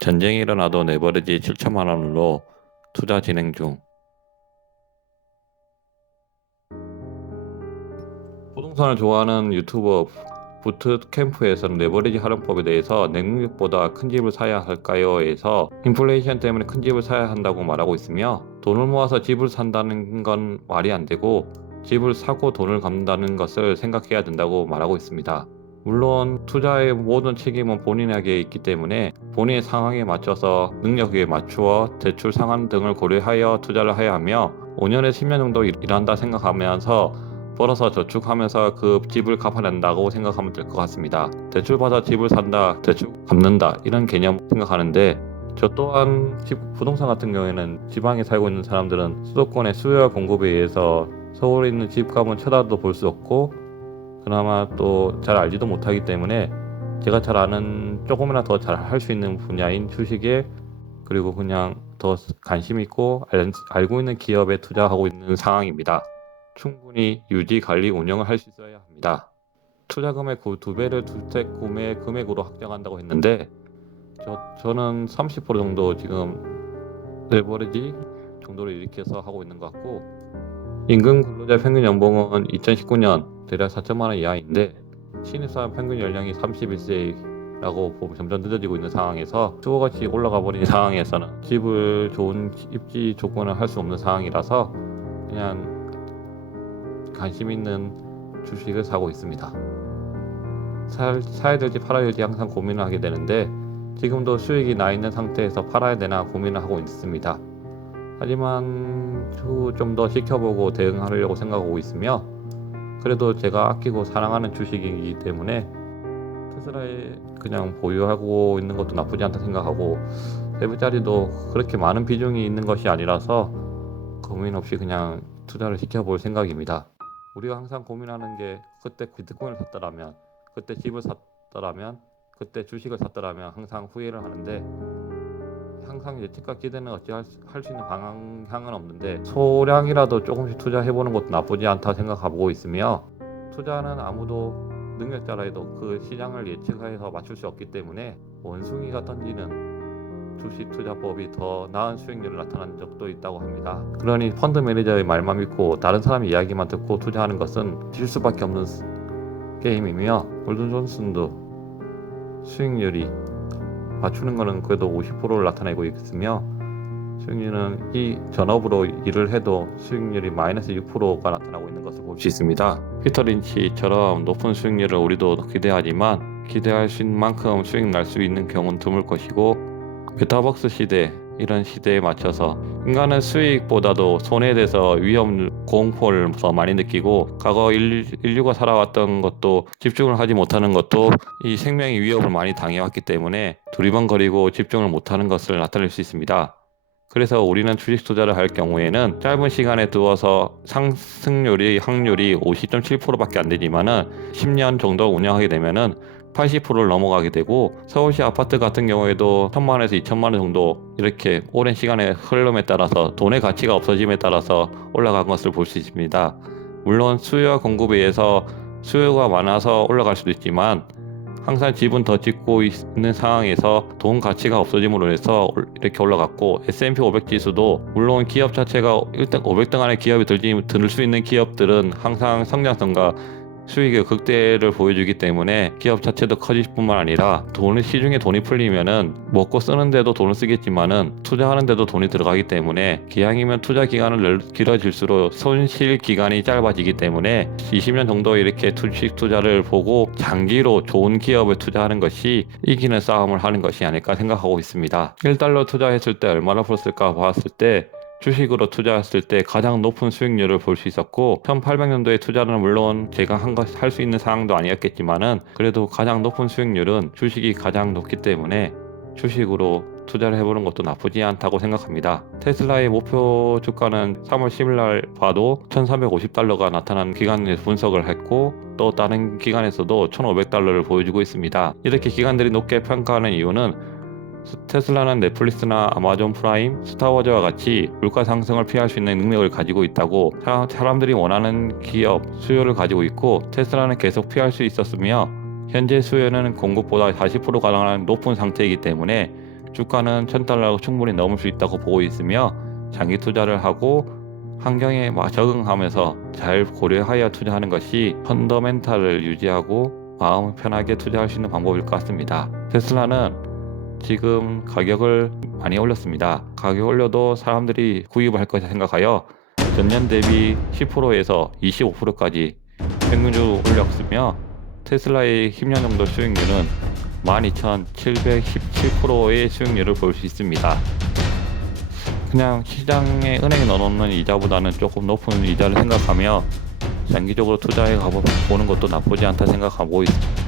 전쟁이 일어나도 레버리지 7천만 원으로 투자 진행 중. 부동산을 좋아하는 유튜버 부트캠프에서는 레버리지 활용법에 대해서 냉동집보다 큰 집을 사야 할까요? 에서 인플레이션 때문에 큰 집을 사야 한다고 말하고 있으며, 돈을 모아서 집을 산다는 건 말이 안 되고 집을 사고 돈을 갚는다는 것을 생각해야 된다고 말하고 있습니다. 물론 투자의 모든 책임은 본인에게 있기 때문에 본인의 상황에 맞춰서 능력에 맞추어 대출 상환 등을 고려하여 투자를 해야 하며, 5년에서 10년 정도 일한다 생각하면서 벌어서 저축하면서 그 집을 갚아낸다고 생각하면 될 것 같습니다. 대출 받아 집을 산다, 대출 갚는다, 이런 개념 생각하는데, 저 또한 부동산 같은 경우에는 지방에 살고 있는 사람들은 수도권의 수요와 공급에 의해서 서울에 있는 집값은 쳐다도 볼 수 없고 그나마 또 잘 알지도 못하기 때문에, 제가 잘 아는 조금이나 더 잘 할 수 있는 분야인 주식에, 그리고 그냥 더 관심 있고 알고 있는 기업에 투자하고 있는 상황입니다. 충분히 유지, 관리, 운영을 할 수 있어야 합니다. 투자 금액 2배를 주택 구매 금액으로 확정한다고 했는데, 저는 30% 정도 지금 레버리지 정도를 일으켜서 하고 있는 것 같고, 임금 근로자 평균 연봉은 2019년 대략 4천만 원 이하인데, 신입사원 평균 연령이 31세라고 보면 점점 늦어지고 있는 상황에서 수요같이 올라가 버린 상황에서는 집을 좋은 입지 조건을 할 수 없는 상황이라서 그냥 관심 있는 주식을 사고 있습니다. 사야 될지 팔아야 될지 항상 고민을 하게 되는데, 지금도 수익이 나 있는 상태에서 팔아야 되나 고민을 하고 있습니다. 하지만 좀 더 지켜보고 대응하려고 생각하고 있으며, 그래도 제가 아끼고 사랑하는 주식이기 때문에 테슬라에 그냥 보유하고 있는 것도 나쁘지 않다 생각하고, 세부자리도 그렇게 많은 비중이 있는 것이 아니라서 고민 없이 그냥 투자를 시켜볼 생각입니다. 우리가 항상 고민하는 게, 그때 비트코인을 샀더라면, 그때 집을 샀더라면, 그때 주식을 샀더라면 항상 후회를 하는데, 항상 예측과 기대는 어찌 할 수 있는 방향은 없는데, 소량이라도 조금씩 투자해보는 것도 나쁘지 않다 생각하고 있으며, 투자는 아무도 능력자라 해도 그 시장을 예측해서 맞출 수 없기 때문에 원숭이가 던지는 주식 투자법이 더 나은 수익률을 나타난 적도 있다고 합니다. 그러니 펀드 매니저의 말만 믿고 다른 사람의 이야기만 듣고 투자하는 것은 실수밖에 없는 게임이며, 골든 존슨도 수익률이 맞추는 거는 그래도 50%를 나타내고 있으며, 수익률은 이 전업으로 일을 해도 수익률이 마이너스 6%가 나타나고 있는 것을 볼 수 있습니다. 피터 린치처럼 높은 수익률을 우리도 기대하지만, 기대할 수 있는 만큼 수익 날 수 있는 경우는 드물 것이고, 메타버스 시대, 이런 시대에 맞춰서 인간은 수익보다도 손해에 대해서 위험, 공포를 더 많이 느끼고, 과거 인류가 살아왔던 것도, 집중을 하지 못하는 것도 이 생명의 위협을 많이 당해왔기 때문에 두리번거리고 집중을 못하는 것을 나타낼 수 있습니다. 그래서 우리는 주식 투자를 할 경우에는 짧은 시간에 두어서 상승률이 확률이 50.7%밖에 안 되지만은 10년 정도 운영하게 되면은 80%를 넘어가게 되고, 서울시 아파트 같은 경우에도 1,000만 원에서 2천만 원 정도 이렇게 오랜 시간의 흐름에 따라서 돈의 가치가 없어짐에 따라서 올라간 것을 볼 수 있습니다. 물론 수요와 공급에 의해서 수요가 많아서 올라갈 수도 있지만, 항상 집은 더 짓고 있는 상황에서 돈 가치가 없어짐으로 해서 이렇게 올라갔고, S&P 500 지수도 물론 기업 자체가 1등 500등 안에 기업이 들 수 있는 기업들은 항상 성장성과 수익의 극대를 보여주기 때문에 기업 자체도 커질 뿐만 아니라, 시중에 돈이 풀리면은 먹고 쓰는데도 돈을 쓰겠지만은 투자하는데도 돈이 들어가기 때문에, 기왕이면 투자 기간을 길어질수록 손실 기간이 짧아지기 때문에 20년 정도 이렇게 주식 투자를 보고 장기로 좋은 기업을 투자하는 것이 이기는 싸움을 하는 것이 아닐까 생각하고 있습니다. 1달러 투자했을 때 얼마나 벌었을까 봤을 때, 주식으로 투자했을 때 가장 높은 수익률을 볼 수 있었고, 1800년도에 투자는 물론 제가 할 수 있는 상황도 아니었겠지만은, 그래도 가장 높은 수익률은 주식이 가장 높기 때문에 주식으로 투자를 해보는 것도 나쁘지 않다고 생각합니다. 테슬라의 목표 주가는 3월 10일 날 봐도 1350달러가 나타난 기간에서 분석을 했고, 또 다른 기관에서도 1500달러를 보여주고 있습니다. 이렇게 기관들이 높게 평가하는 이유는, 테슬라는 넷플릭스나 아마존 프라임, 스타워즈와 같이 물가 상승을 피할 수 있는 능력을 가지고 있다고, 사람들이 원하는 기업 수요를 가지고 있고, 테슬라는 계속 피할 수 있었으며, 현재 수요는 공급보다 40% 가능한 높은 상태이기 때문에 주가는 $1,000가 충분히 넘을 수 있다고 보고 있으며 장기 투자를 하고 환경에 적응하면서 잘 고려하여 투자하는 것이 펀더멘탈을 유지하고 마음 편하게 투자할 수 있는 방법일 것 같습니다. 테슬라는 지금 가격을 많이 올렸습니다. 가격 올려도 사람들이 구입을 할 것이라 생각하여 전년 대비 10%에서 25%까지 평균적으로 올렸으며 테슬라의 10년 정도 수익률은 12,717%의 수익률을 볼 수 있습니다. 그냥 시장에 은행에 넣어놓는 이자보다는 조금 높은 이자를 생각하며 장기적으로 투자해 가보는 것도 나쁘지 않다 생각하고 있습니다.